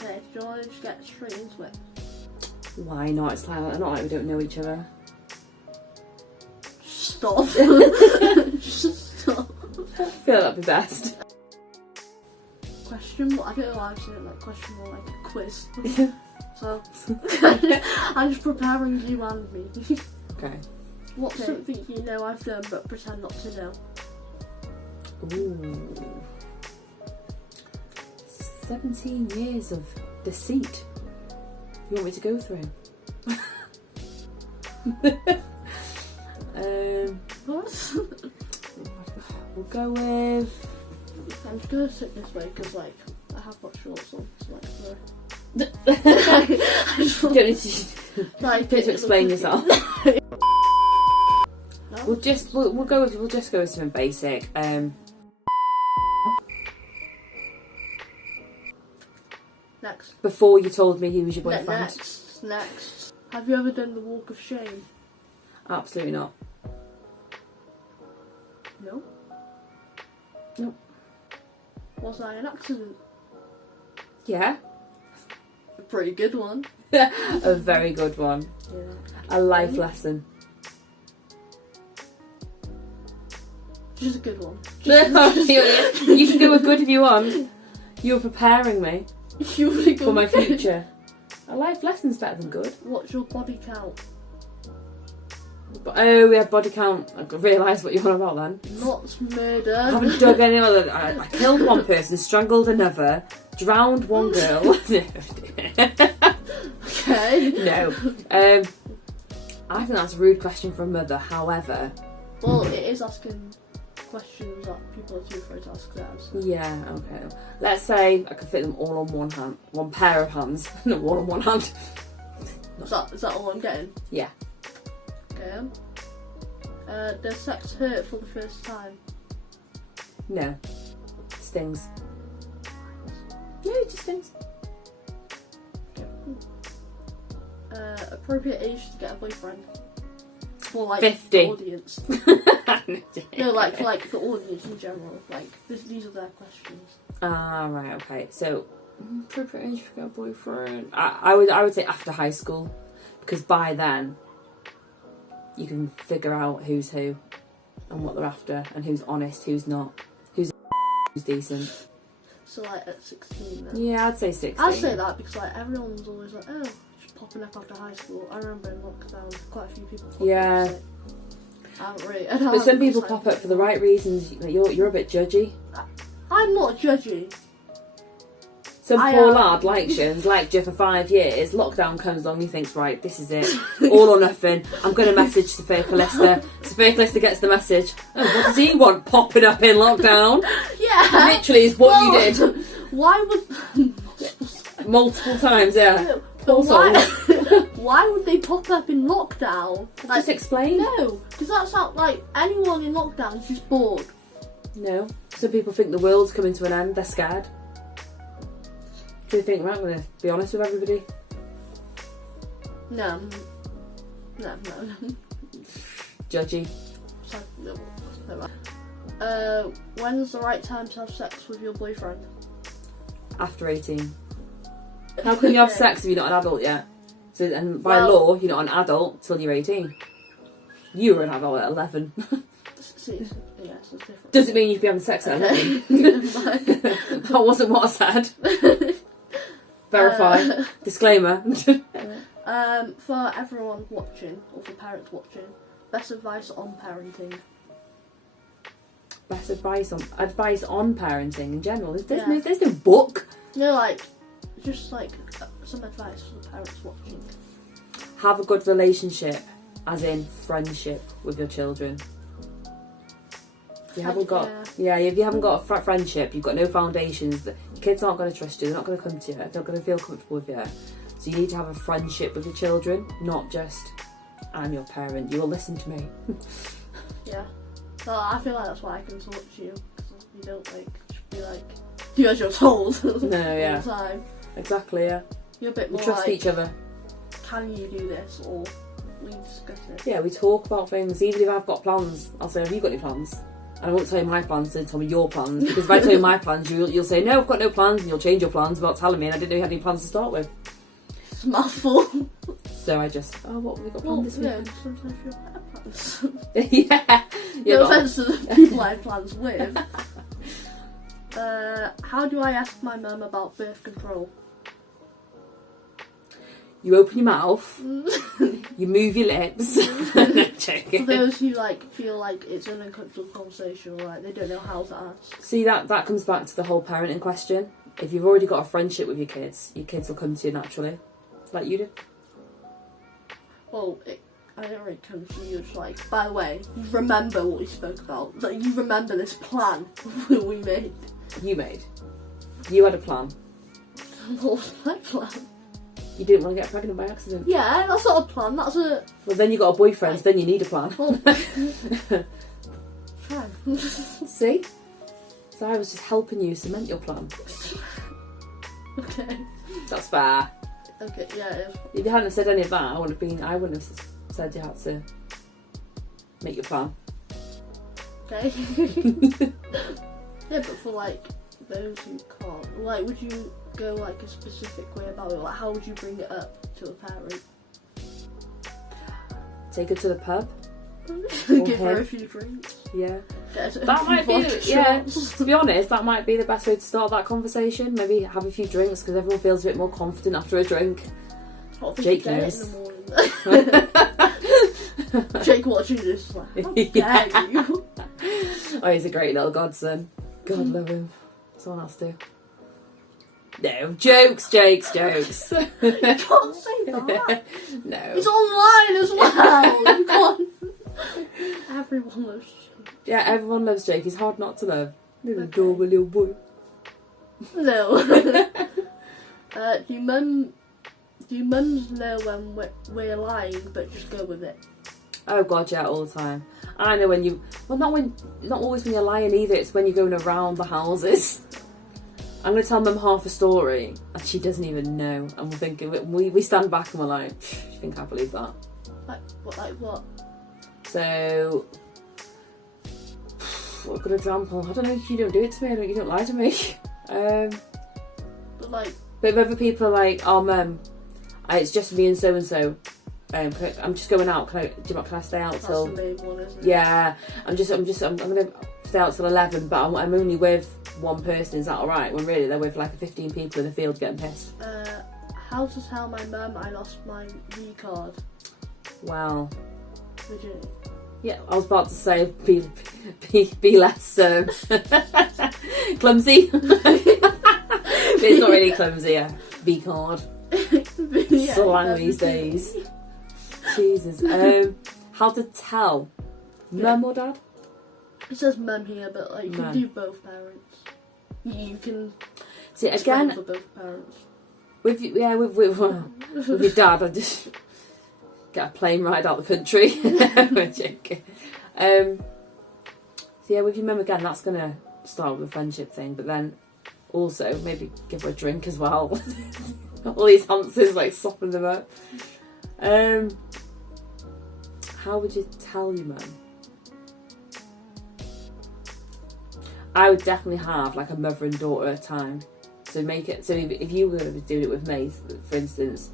Okay, do you want to just get straight into it? Why not? It's like, not like we don't know each other. Stop. Just stop. I feel that'd be best. Question, but I don't know why I'm saying it like question or like a quiz. So, I'm just preparing you and me. Okay. What's something you know I've done but pretend not to know? Ooh. 17 years of deceit. You want me to go through? What? We'll go with... I'm just gonna sit this way because like I have got shorts on, so like I just don't need to, like, don't to explain yourself. No? We'll just go with something basic. Next. Before you told me he was your boyfriend. Next. Have you ever done the walk of shame? Absolutely not. No. Nope. Was that an accident? Yeah. A pretty good one. A very good one. Yeah. A life lesson. Just a good one. You can go with good if you want. You're preparing me for my future. A life lesson's better than good. What's your body count? Oh, we have body count. I realised what you're on about then. Not murder. I haven't dug any other. I killed one person, strangled another, drowned one girl. Okay. No. I think that's a rude question for a mother. However, well, it is asking questions that people are too afraid to ask theirs. Yeah. Okay. Let's say I could fit them all on one hand, one pair of hands, not all on one hand. Is that all I'm getting? Yeah. Okay. Does sex hurt for the first time? No. Stings. Yeah, it just stings. Appropriate age to get a boyfriend? For like 50. the audience. No, like the audience in general. Like these are their questions. Right. Okay. So, appropriate age for a boyfriend. I would say after high school, because by then you can figure out who's who and what they're after and who's honest, who's not, who's decent. So like at 16 then? Yeah, I'd say 16. I'd say that because like everyone's always like, oh, just popping up after high school. I remember in lockdown quite a few people popped yeah. up. So I don't really. But some people pop up for the right reasons. Like you're a bit judgy. I'm not judgy. Some poor lad likes you and has liked you for 5 years. Lockdown comes along, he thinks, right, this is it. All or nothing. I'm going to message Sophia Callista. Sophia Callista gets the message. Oh, what does he want popping up in lockdown? Yeah. Literally is what you did. Why would... Multiple times, yeah. Why would they pop up in lockdown? Like, just explain. No, because that's not like anyone in lockdown is just bored. No. Some people think the world's coming to an end. They're scared. Do you think, right, I'm going to be honest with everybody? No. Judgy. When's the right time to have sex with your boyfriend? After 18. How can you have sex if you're not an adult yet? So, and by law, you're not an adult till you're 18. You were an adult at 11. See, yeah, so it's different. Doesn't mean you'd be having sex at 11. That wasn't what I said. Verify. Disclaimer. For everyone watching, or for parents watching, best advice on parenting. Best advice on parenting in general. There's no book. No, like, just like some advice for the parents watching. Have a good relationship, as in friendship, with your children. If you haven't got, if you haven't got a friendship, you've got no foundations. Your kids aren't going to trust you. They're not going to come to you. They're not going to feel comfortable with you. So you need to have a friendship with your children, not just I'm your parent. You will listen to me. Yeah. So I feel like that's why I can talk to you, because you don't just be like do as you're told. No, all the time. Exactly. Yeah. You're a bit more we trust each other. Can you do this, or we discuss it? Yeah, we talk about things. Even if I've got plans, I'll say, have you got any plans? And I won't tell you my plans, so tell me your plans. Because if I tell you my plans, you'll say, no, I've got no plans, and you'll change your plans without telling me, and I didn't know you had any plans to start with. It's a mouthful. So I just, what have we got planned this week? No, sometimes you have plans. Yeah. No offence to the people I have plans with. How do I ask my mum about birth control? You open your mouth, you move your lips. No, joking. For those who feel like it's an uncomfortable conversation, or like they don't know how to ask. See, that comes back to the whole parenting question. If you've already got a friendship with your kids will come to you naturally, like you did. Well, I don't really come to you. It's like, by the way, you remember what we spoke about? Like, you remember this plan we made? You made. You had a plan. What was my plan? You didn't want to get pregnant by accident. Yeah, that's not a plan. That's a. Well, then you got a boyfriend, so then you need a plan. Well, fine. See? So I was just helping you cement your plan. Okay. That's fair. Okay, yeah. If you hadn't said any of that, I wouldn't have said you had to make your plan. Okay. Yeah, but for those who can't, would you go a specific way about it? Like, how would you bring it up to a parent? Take her to the pub. Give her a few drinks. Yeah. That might be, yeah, to be honest, that might be the best way to start that conversation. Maybe have a few drinks, because everyone feels a bit more confident after a drink. Jake knows. In the morning. Jake watching this like, how dare you? Oh, he's a great little godson. God love him. Someone else do. No, jokes. You can't say that. No. It's online as well. You can't. Everyone loves Jake. Yeah, everyone loves Jake. He's hard not to love. Little adorable little boy. No. Do mums know when we're lying, but just go with it? Oh god, yeah, all the time. I know when you... Well, not always when you're lying either. It's when you're going around the houses. I'm going to tell mum half a story, and she doesn't even know. And we're thinking... We stand back and we're like, you think I believe that? Like what? So... What a good example. I don't know if you don't do it to me. You don't lie to me. But if other people are like, oh mum, it's just me and so-and-so. I'm just going out. Can I stay out till? That's the main one, isn't it? Yeah, I'm gonna stay out till 11, but I'm only with one person. Is that all right? When really they're with 15 people in the field getting pissed. How to tell my mum I lost my V card? Well. Virginia. Yeah, I was about to say be less clumsy. But it's not really clumsy. Yeah. V card. Yeah, Slang these days. Jesus. How to tell? Mum or dad? It says mum here, but you can do both parents. You can see again for both parents. With your dad, I just get a plane ride out the country. I'm joking. So yeah, with your mum again, that's gonna start with a friendship thing, but then also maybe give her a drink as well. All these answers soften them up. How would you tell your mum? I would definitely have a mother and daughter time. So make it so if you were doing it with me, for instance,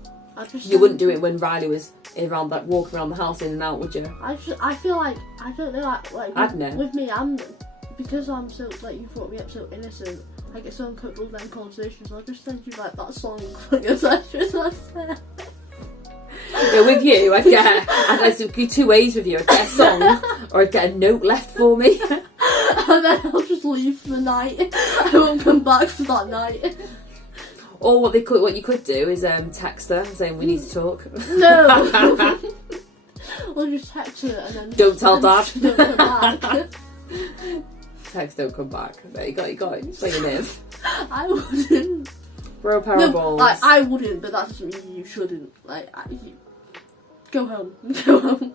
you wouldn't do it when Riley was around walking around the house in and out, would you? I feel like I don't know I'd know. With me, because I'm so you brought me up so innocent. I get so uncomfortable with them conversations. I'll just send you that song because that's just Yeah, with you, I'd get two ways with you. I'd get a song or I'd get a note left for me. And then I'll just leave for the night. I won't come back for that night. Or what you could do is text her saying we need to talk. No. Or just text her and then don't tell dad. Don't come back. Text don't come back. There you got it. So you live. I wouldn't. Throw a pair of balls. I wouldn't, but that doesn't mean you shouldn't. Go home. Go home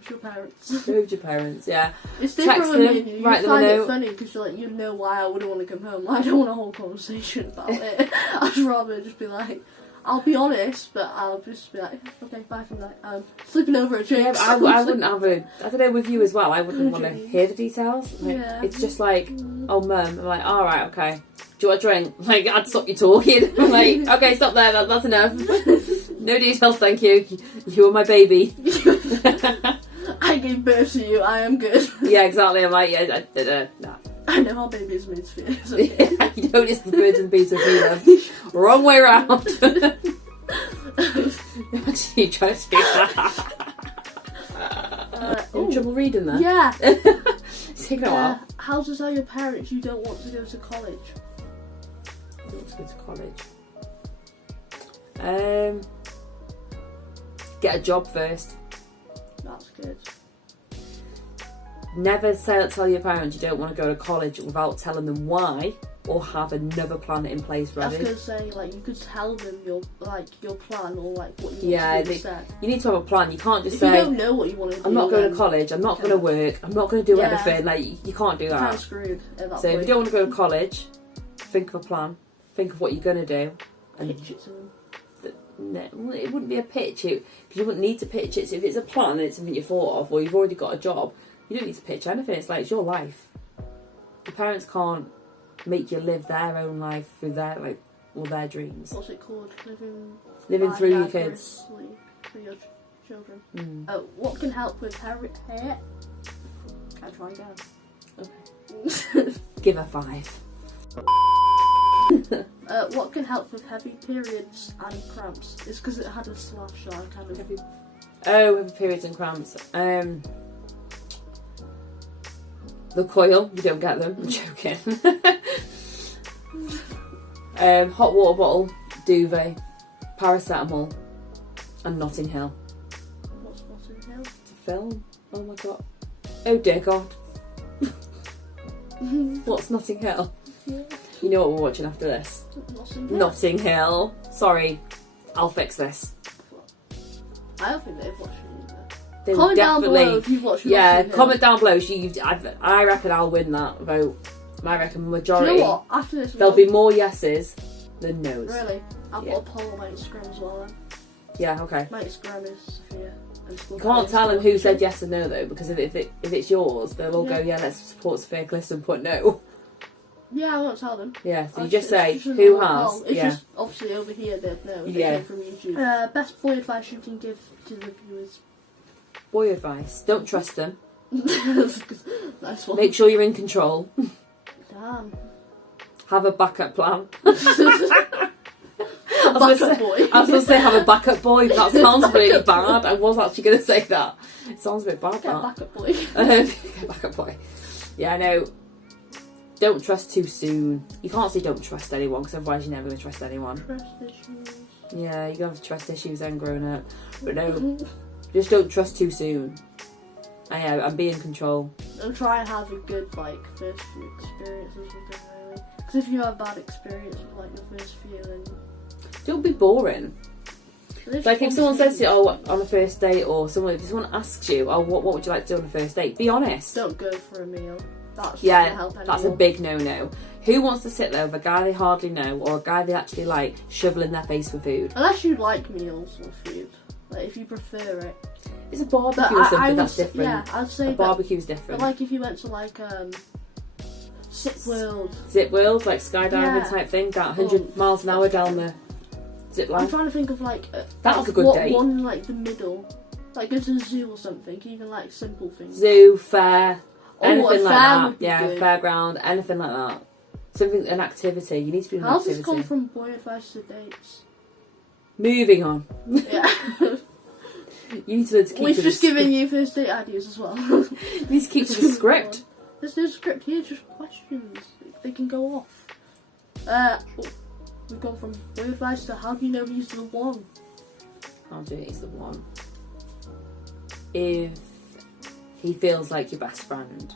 to your parents. Go with your parents, yeah. It's different with me. You find it funny because you know why I wouldn't want to come home. I don't want a whole conversation about it. I'd rather just be like, I'll be honest, but I'll just be like, okay, bye for the night. Sleeping over at drinks. Yeah, I wouldn't have a. I don't know with you as well. I wouldn't want to hear the details. Like, Yeah. It's just like, oh, mum. I'm like, all right, okay. Do you want a drink? Like, I'd stop you talking. I'm like, okay, stop there. That's enough. No details, thank you. You were my baby. I gave birth to you. I am good. Yeah, exactly. I'm like, yeah, nah. I know how baby is made to feel. It's okay. Yeah, you don't just the birds and the bees with you, love. Wrong way round. Imagine you trying to do that. You trouble reading that? Yeah. It's taking a while. How to tell your parents you don't want to go to college? I want to go to college. Get a job first. That's good. Never tell your parents you don't want to go to college without telling them why, or have another plan in place I was ready. gonna say, like, you could tell them your plan or like what you Yeah, want to do instead. you need to have a plan. You can't just If say, you don't know what you want to do, I'm not going then to college, I'm not Okay. going to work, I'm not going to do Yeah. anything. Like, you can't do you're kind that. of screwed at that So point. if you don't want to go to college, think of a plan. Think of what you're going to do. And pitch it to them. no, well, it wouldn't be a pitch, because you wouldn't need to pitch it. So if it's a plan and it's something you thought of, or you've already got a job, you don't need to pitch anything. It's like, it's your life. Your parents can't make you live their own life through their their dreams. What's it called? Living through your kids. vicariously through your children. Mm. Oh, what can help with hair? Can I try again? Okay. Give her 5. What can help with heavy periods and cramps? It's because it had a slash, so I kind of. Heavy periods and cramps. The coil, you don't get them. I'm joking. Hot water bottle, duvet, paracetamol, and Notting Hill. What's Notting Hill? It's a film. Oh my god. Oh dear god. What's Notting Hill? Yeah. You know what we're watching after this? Notting Hill. Notting Hill. Sorry, I'll fix this. I don't think they've watched it either. They Comment down definitely. below if you've watched Yeah, Notting Hill. comment down below. I reckon I'll win that vote. I reckon Do majority. you know what? After this, There'll be more yeses than nos. Really? I've Yeah. got a poll on my Instagram as well then. Yeah, okay. My Instagram is Sophia. You can't tell them who said yes and no though, because if it's yours, they'll all go, yeah, let's support Sophia Cliss and put no. Yeah, I won't tell them. Yeah, so you It's just say just a who normal has. poll. It's Yeah. just obviously over here they'd know. If Yeah. It came from YouTube. Best boy advice you can give to the viewers. Boy advice: don't trust them. Nice one. Make sure you're in control. Damn. Have a backup plan. Backup boy. I was going to say have a backup boy, but that sounds really bad. I was actually going to say that. It sounds a bit bad. Get That. backup boy. Backup boy. Yeah, I know. Don't trust too soon. You can't say don't trust anyone, because otherwise you're never going to trust anyone. Trust issues. Yeah, you're going to have trust issues then growing up. But no, just don't trust too soon. And be in control. And try and have a good first few experiences with them really. Because if you have a bad experience with your first few, then Don't be boring. It's Like if someone says to you, oh, on a first date, or if someone asks you, oh, what would you like to do on a first date? Be honest. don't go for a meal. That's not gonna help anyone. That's a big no-no. Who wants to sit there with a guy they hardly know, or a guy they actually like, shoveling their face for food? Unless you like meals or food. Like if you prefer it. It's a barbecue But or something would that's say- different. Yeah, I'd say A that. barbecue's But different. like if you went to Zip World. Zip World, like skydiving Yeah. type thing, down 100 miles an hour down the zip I'm line. trying to think of That was a good what date. one the middle. Like go to the zoo or something. Even simple things. Zoo, fair, Oh, anything a like fair that. would be Yeah, good. fairground, anything like that. Something, an activity. You need to be in an How's this activity. come from boy advice to dates? Moving on. Yeah. You need to learn to keep We've to just the given you first date ideas as well. You need to keep to the script. There's no script here, just questions. They can go off. We've gone from boy advice to how do you know he's the one? I'll do it. He's the one. If he feels like your best friend,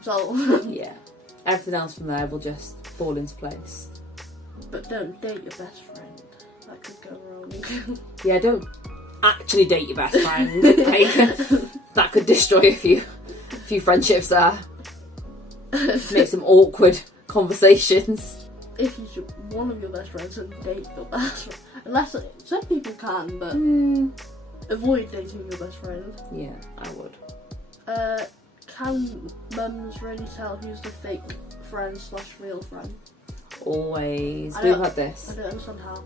So, yeah. Everything else from there will just fall into place. but don't date your best friend. That could go wrong. Yeah, don't actually date your best friend. Like, that could destroy a few friendships there. Make some awkward conversations. if you should, one of your best friends and date your best friend. Unless some people can, but avoid dating your best friend. Yeah, I would. Can mums really tell who's the fake friend / real friend? Always. We've had this. I don't understand how.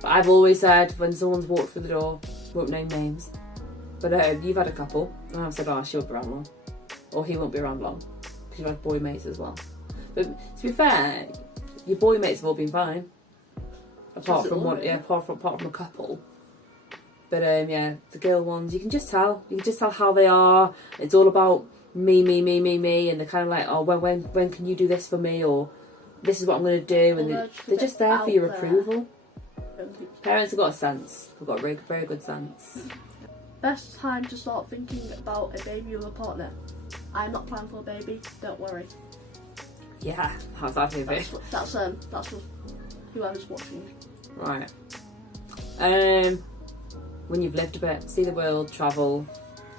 But I've always said when someone's walked through the door, won't name names, but you've had a couple, and I've said, she won't be around long, or he won't be around long, because you've had boy mates as well. But to be fair, your boy mates have all been fine, apart from one, apart from a couple. But the girl ones, you can just tell. You can just tell how they are. It's all about me, and they're kind of like, when can you do this for me, or this is what I'm going to do, and they're just there for your approval. Parents have got a sense. They've got a very, very good sense. Best time to start thinking about a baby with a partner. I'm not planning for a baby. Don't worry. Yeah, how's that feel? That's whoever's watching. Right. When you've lived a bit, see the world, travel,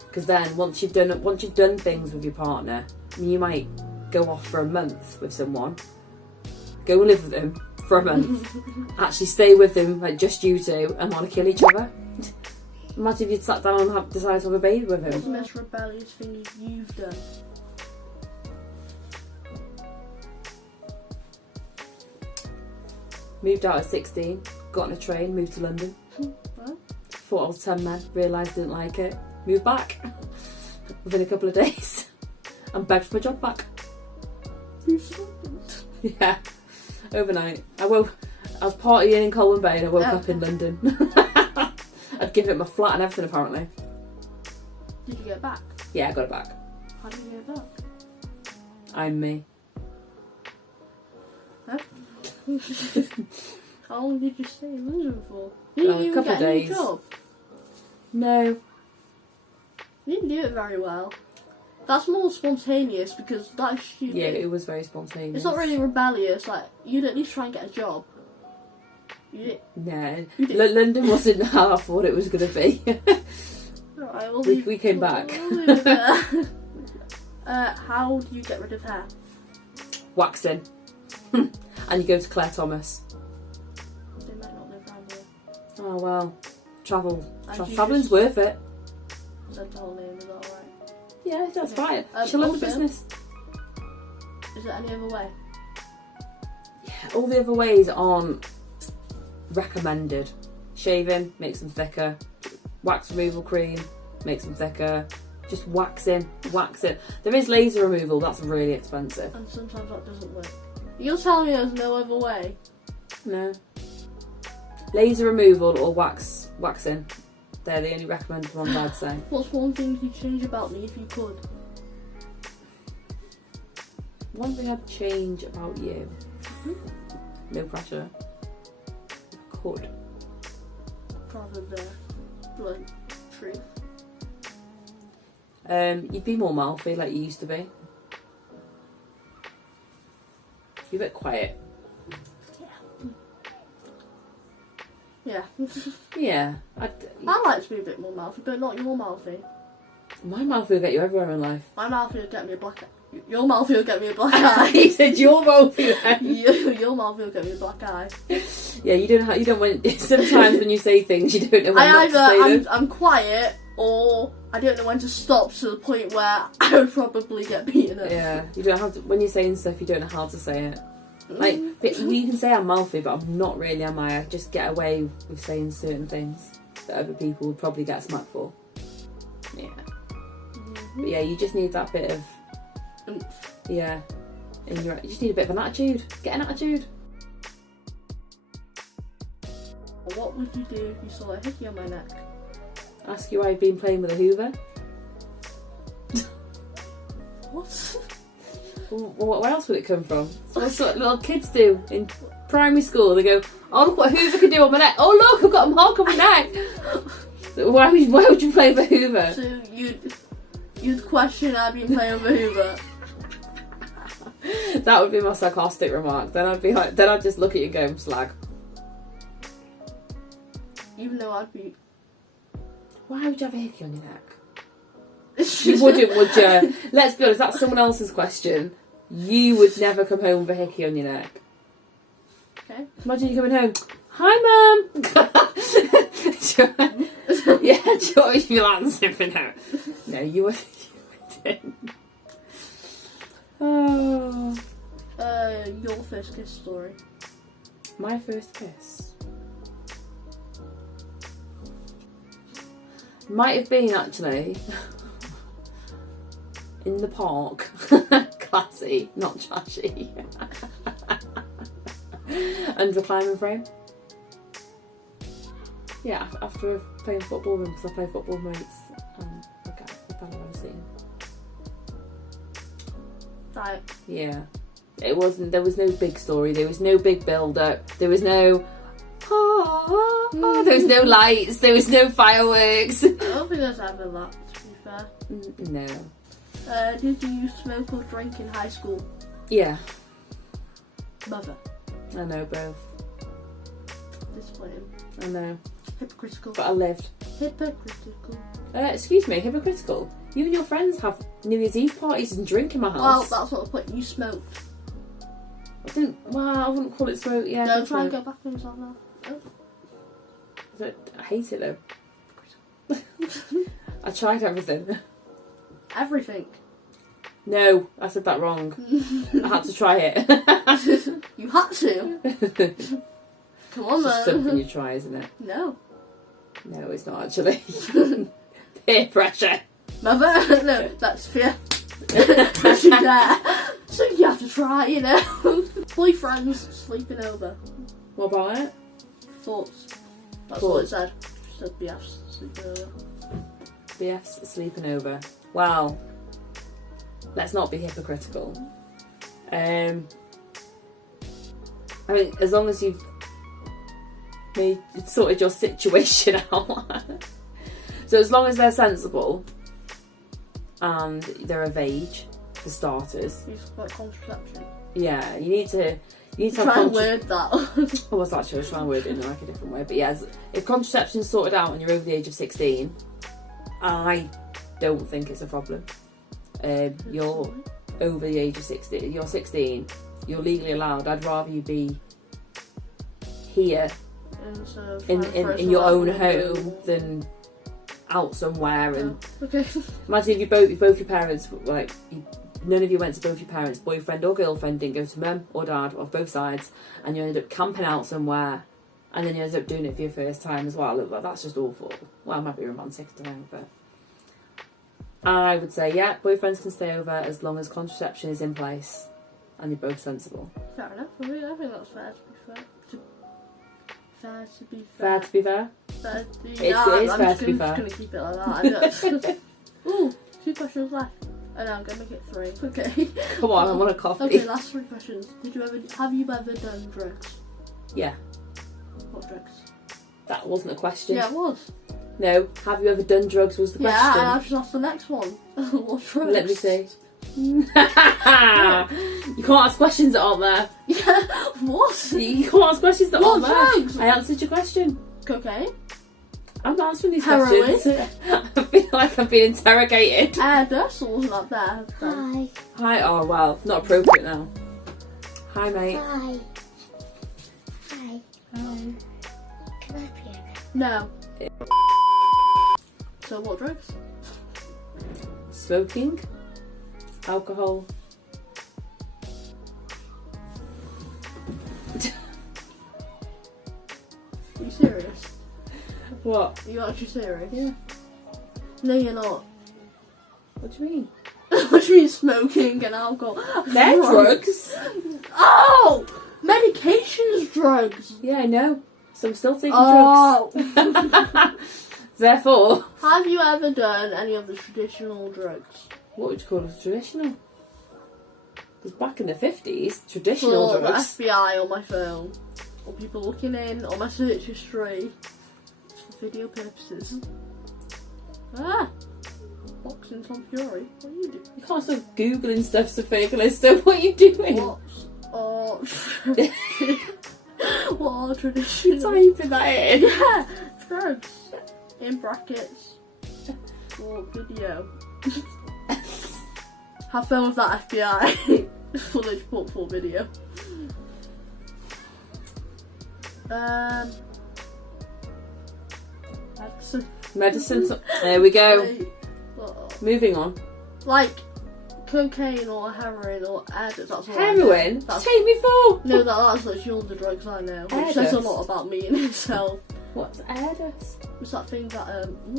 because then once you've done things with your partner, I mean, you might go off for a month with someone, go live with them for a month, actually stay with them, like just you two, and want to kill each other. Imagine if you'd sat down and decided to have a baby with him. What's the most rebellious thing you've done? Moved out at 16, got on a train, moved to London. Well, Thought I was 10 men, realised I didn't like it, moved back within a couple of days and begged for my job back. Yeah, overnight. I was partying in Colwyn Bay and I woke up in London. I'd given it my flat and everything apparently. Did you get it back? Yeah, I got it back. How did you get it back? I'm me. Huh? How long did you stay in London for? A couple of days. Job? No. You didn't do it very well. That's more spontaneous because that's stupid. Yeah, it was very spontaneous. It's not really rebellious. Like, you'd at least try and get a job. You did. No, London wasn't how I thought it was going to be. Alright, we came back. How do you get rid of hair? Waxing. And you go to Claire Thomas. They might not live around here. Oh well, travelling's just worth it. said the whole name, is that alright? Yeah, that's Okay. fine. She'll love the Also, business. Is there any other way? Yeah, all the other ways aren't recommended. Shaving makes them thicker. Wax removal cream makes them thicker. Just waxing. There is laser removal, that's really expensive. And sometimes that doesn't work. You're telling me there's no other way? No. Laser removal or waxing. They're the only recommended ones I'd say. What's one thing you'd change about me if you could? One thing I'd change about you. No pressure. I could. Probably the blunt truth. You'd be more mouthy like you used to be. You're a bit quiet. Yeah. Yeah. I like to be a bit more mouthy, but not your mouthy. My mouth will get you everywhere in life. My mouthy will get me a black eye. Your mouthy will get me a black eye. He said your mouth will. Your mouthy will get me a black eye. Yeah, you don't want. Sometimes when you say things, you don't know when not to say them. I'm quiet, or I don't know when to stop to the point where I would probably get beaten up. Yeah, you don't have to. When you're saying stuff, you don't know how to say it. Like, but you can say I'm mouthy, but I'm not really, am I? I just get away with saying certain things that other people would probably get smacked for. Yeah. But yeah, you just need that bit of, yeah, you just need a bit of an attitude. Get an attitude. What would you do if you saw a hickey on my neck? Ask you why you've been playing with a Hoover. What? Well, where else would it come from? That's what little kids do in primary school. They go, oh, look what a Hoover can do on my neck. Oh, look, I've got a mark on my neck. So why would you play with a Hoover? So you'd question I've been playing with a Hoover. That would be my sarcastic remark. Then I'd just look at you and go, slag. Even though I'd be... Why would you have a hickey on your neck? You wouldn't, would you? Let's be honest, that's someone else's question. You would never come home with a hickey on your neck. Okay. Imagine you coming home. Hi, Mum. Yeah, George, you answer for now. No, you wouldn't. Oh. Your first kiss story. My first kiss. Might have been actually in the park. Classy, not trashy. Under a climbing frame. Yeah, after playing football, because I play football with mates. Okay, the fellow I was seeing. Right. Yeah. It wasn't, there was no big story, there was no big build up, there was no there was no lights, there was no fireworks. I don't think there's ever that, to be fair. No. Did you smoke or drink in high school? Yeah. Mother. I know both. Disappointing. I know. Hypocritical. But I lived. Hypocritical. Excuse me, hypocritical. You and your friends have New Year's Eve parties and drink in my house. Well, that's not the point. You smoked. I wouldn't call it smoke, yeah. Don't try and go back on yourself now. Oh. I hate it though. I tried everything. Everything. No, I said that wrong. I had to try it. You had to? Come on, It's just then. something you try, isn't it? No. No, it's not actually. Peer pressure. Mother? No, that's fear. Yeah. So you have to try, you know. Boyfriends sleeping over. What about it? Thoughts. That's all it said. It said BFs sleeping over. BF's sleeping over. Well, let's not be hypocritical. I mean, as long as you've sorted your situation out. So as long as they're sensible and they're of age, for starters. You've got contraception. Yeah, you need to Try and word that. I was actually trying to word it in like a different way, but yeah, if contraception's sorted out and you're over the age of 16, I don't think it's a problem. You're over the age of 16. You're 16. You're legally allowed. I'd rather you be here in your own home than out somewhere. And okay. Imagine if both your parents, like none of you went to both your parents' boyfriend or girlfriend, didn't go to mum or dad of both sides, and you ended up camping out somewhere, and then you ended up doing it for your first time as well. That's just awful. Well, it might be romantic, I don't know, but I would say, yeah, boyfriends can stay over as long as contraception is in place and you're both sensible. Fair enough. I think that's fair, to be fair. Fair to be fair. Fair to be fair? Fair to be fair to be fair. I'm just going to keep it like that. Ooh, 2 questions left. And I'm going to make it 3. Okay. Come on, I want a coffee. Okay, last 3 questions. Have you ever done drugs? Yeah. What drugs? That wasn't a question. Yeah, it was. No, have you ever done drugs was the question. Yeah, and I've just asked the next one. What drugs? Let me see. You can't ask questions that aren't there. Yeah, what? You can't ask questions that aren't there. Drugs? I answered your question. Cocaine? I'm not answering these Heroin? questions. I feel like I've been interrogated. Dust wasn't up there. Hi. Hi, oh wow, not appropriate now. Hi mate. Hi. Hi. Hi. Can I piano? No. So what drugs? Smoking, alcohol. Are you serious? What? Are you actually serious? Yeah. No, you're not. What do you mean? What do you mean smoking and alcohol? They're drugs. Oh! Medication's drugs! Yeah, I know. So I'm still taking Oh! drugs. Therefore, Have you ever done any of the traditional drugs? what would you call it traditional? Because back in the 50s, traditional For drugs. the FBI on my phone, or people looking in on my search history, for video purposes. Ah! Boxing Tom Fury. What are you doing? You can't stop googling stuff, Sophia Callisto. What are you doing? What are traditional? Typing that in. Yeah, drugs in brackets for video. Have fun with that FBI footage put for video. Medicine. Medicine. There we go. Wait, what? Moving on. Like cocaine or heroin or addicts. That's all Heroin? That's, Take me for. no, that's literally all the drugs I know. Which says a lot about me in itself. What's Addis? It's that thing that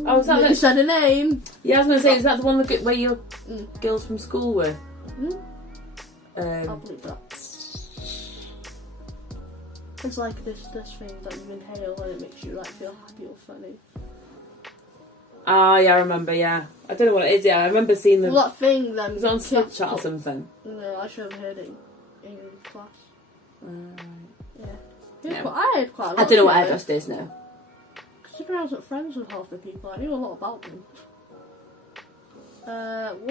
Oh, is that you said a name. Yeah, I was gonna say, is that the one that where your Mm. girls from school were? I'll believe that. It's like this thing that you inhale and it makes you like feel happy or funny. Ah, yeah, I remember. Yeah, I don't know what it is. Yeah, I remember seeing them. Well, that thing then. It was on kids Snapchat or put- something. No, I should have heard it in English class. Yeah. Yeah. I heard quite a lot. I don't know what of it. Addis is now. Considering I wasn't friends with half the people, I knew a lot about them.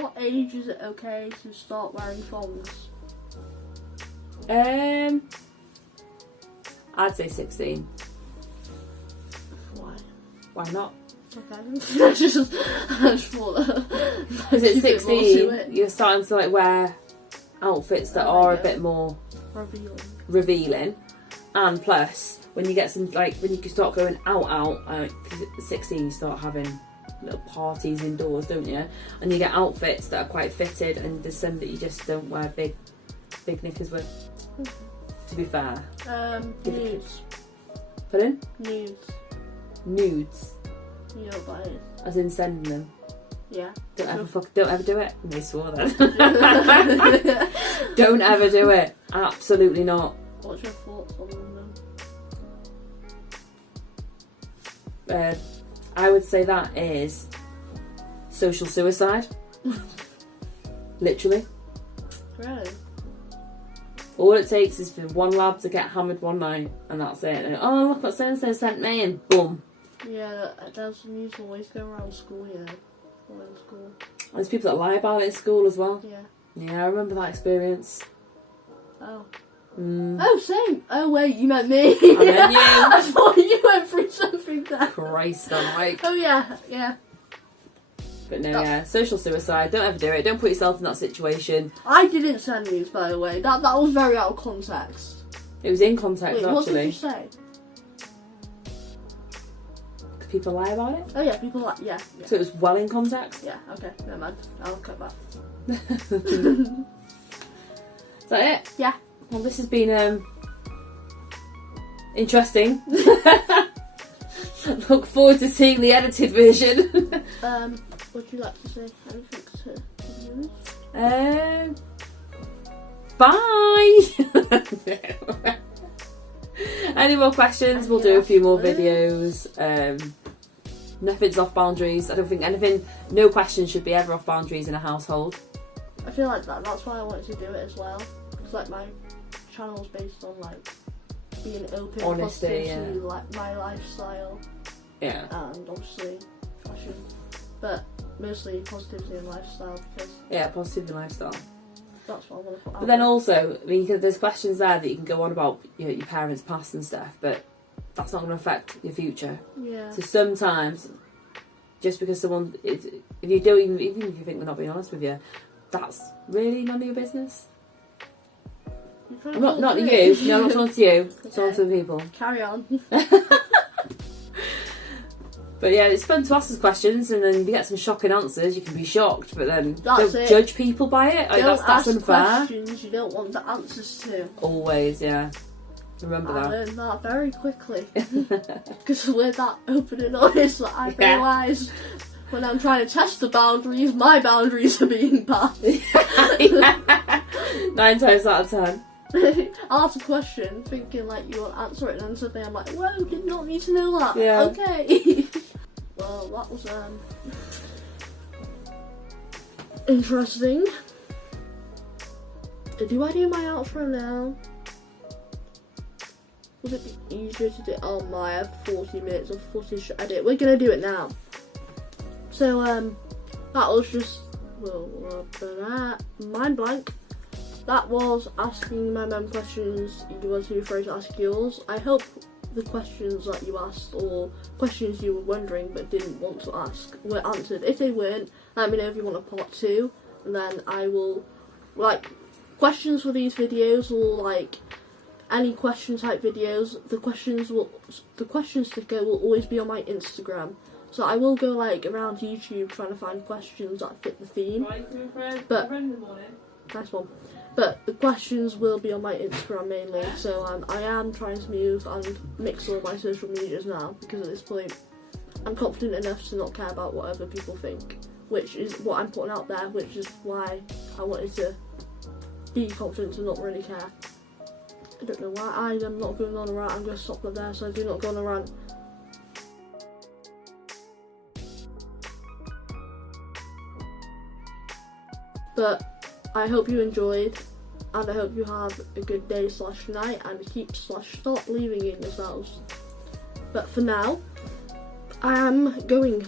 What age is it okay to start wearing thongs? I'd say 16. Why? Why not? Okay. I just thought that. Because at Keep it more to 16, it. you're starting to like wear outfits that Oh, are yeah. a bit more Revealing. revealing, and plus when you get some like when you can start going out, because at 16 you start having little parties indoors, don't you? And you get outfits that are quite fitted, and there's some that you just don't wear big knickers with. To be fair, Nudes. put in Nudes. nudes, You know what that is? as in sending them. Yeah. Don't ever do it. They swore that. Don't ever do it. Absolutely not. What's your thoughts on them? I would say that is social suicide. Literally. Really? All it takes is for one lad to get hammered one night, and that's it. And, oh, look what so-and-so sent me, and boom. Yeah, there's news always go around school, you know. Or in school. There's people that lie about it in school as well. Yeah. Yeah, I remember that experience. Oh. Mm. Oh, same. Oh, wait, you meant me. I meant you. I thought you went through something there. Christ, I'm like... Oh, yeah, yeah. But no, yeah, social suicide. Don't ever do it. Don't put yourself in that situation. I didn't send news, by the way. That was very out of context. It was in context, Wait, what did actually. you say? People lie about it. Oh, yeah, people like, yeah. So it was well in context. Yeah, okay, never mind. I'll cut that. Is that it? Yeah. Well, this has been interesting. Look forward to seeing the edited version. Would you like to say anything to the viewers? Bye. Any more questions? We'll do a few more videos. Nothing's off boundaries. I don't think anything. No question should be ever off boundaries in a household. I feel like that's why I wanted to do it as well. Because like my channel's based on like being open, Honesty, positivity, yeah. like my lifestyle, Yeah. and obviously fashion, but mostly positivity and lifestyle because Yeah, positive lifestyle. that's what I want to put out. But then there. also, I mean, there's questions there that you can go on about, you know, your parents' past and stuff, but that's not going to affect your future. Yeah. So sometimes, just because someone, if you don't even if you think they're not being honest with you, that's really none of your business. You're trying I'm to not talk to to you. me. No, I'm not talking to you. I'm talking Okay. to the people. Carry on. But yeah, it's fun to ask us questions, and then you get some shocking answers. You can be shocked, but then That's don't it. judge people by it. Like, Don't that's ask unfair. questions you don't want the answers to. Always, yeah. Remember I that. learned that very quickly because we're that open and honest that I Yeah. realise when I'm trying to test the boundaries, my boundaries are being passed. 9 times out of 10. I'll ask a question thinking like you won't answer it and then suddenly I'm like, whoa, did not need to know that. Yeah. Okay. Well, that was interesting. Do I do my outro now? Would it be easier to do? Oh my, I have 40 minutes of footage to edit. We're gonna do it now. So that was just mind blank. That was asking my mum questions you were too afraid to ask yours. I hope the questions that you asked or questions you were wondering but didn't want to ask were answered. If they weren't, let me know if you want a part 2, and then I will, like, questions for these videos will, like, any question type videos, the question sticker will always be on my Instagram. So I will go like around YouTube trying to find questions that fit the theme. But nice one. But the questions will be on my Instagram mainly. So I am trying to move and mix all my social medias now, because at this point I'm confident enough to not care about what other people think, which is what I'm putting out there, which is why I wanted to be confident to not really care. I don't know why I am not going on a rant. I'm going to stop that there so I do not go on a rant. But I hope you enjoyed, and I hope you have a good day / night, and stop leaving in yourselves. But for now, I am going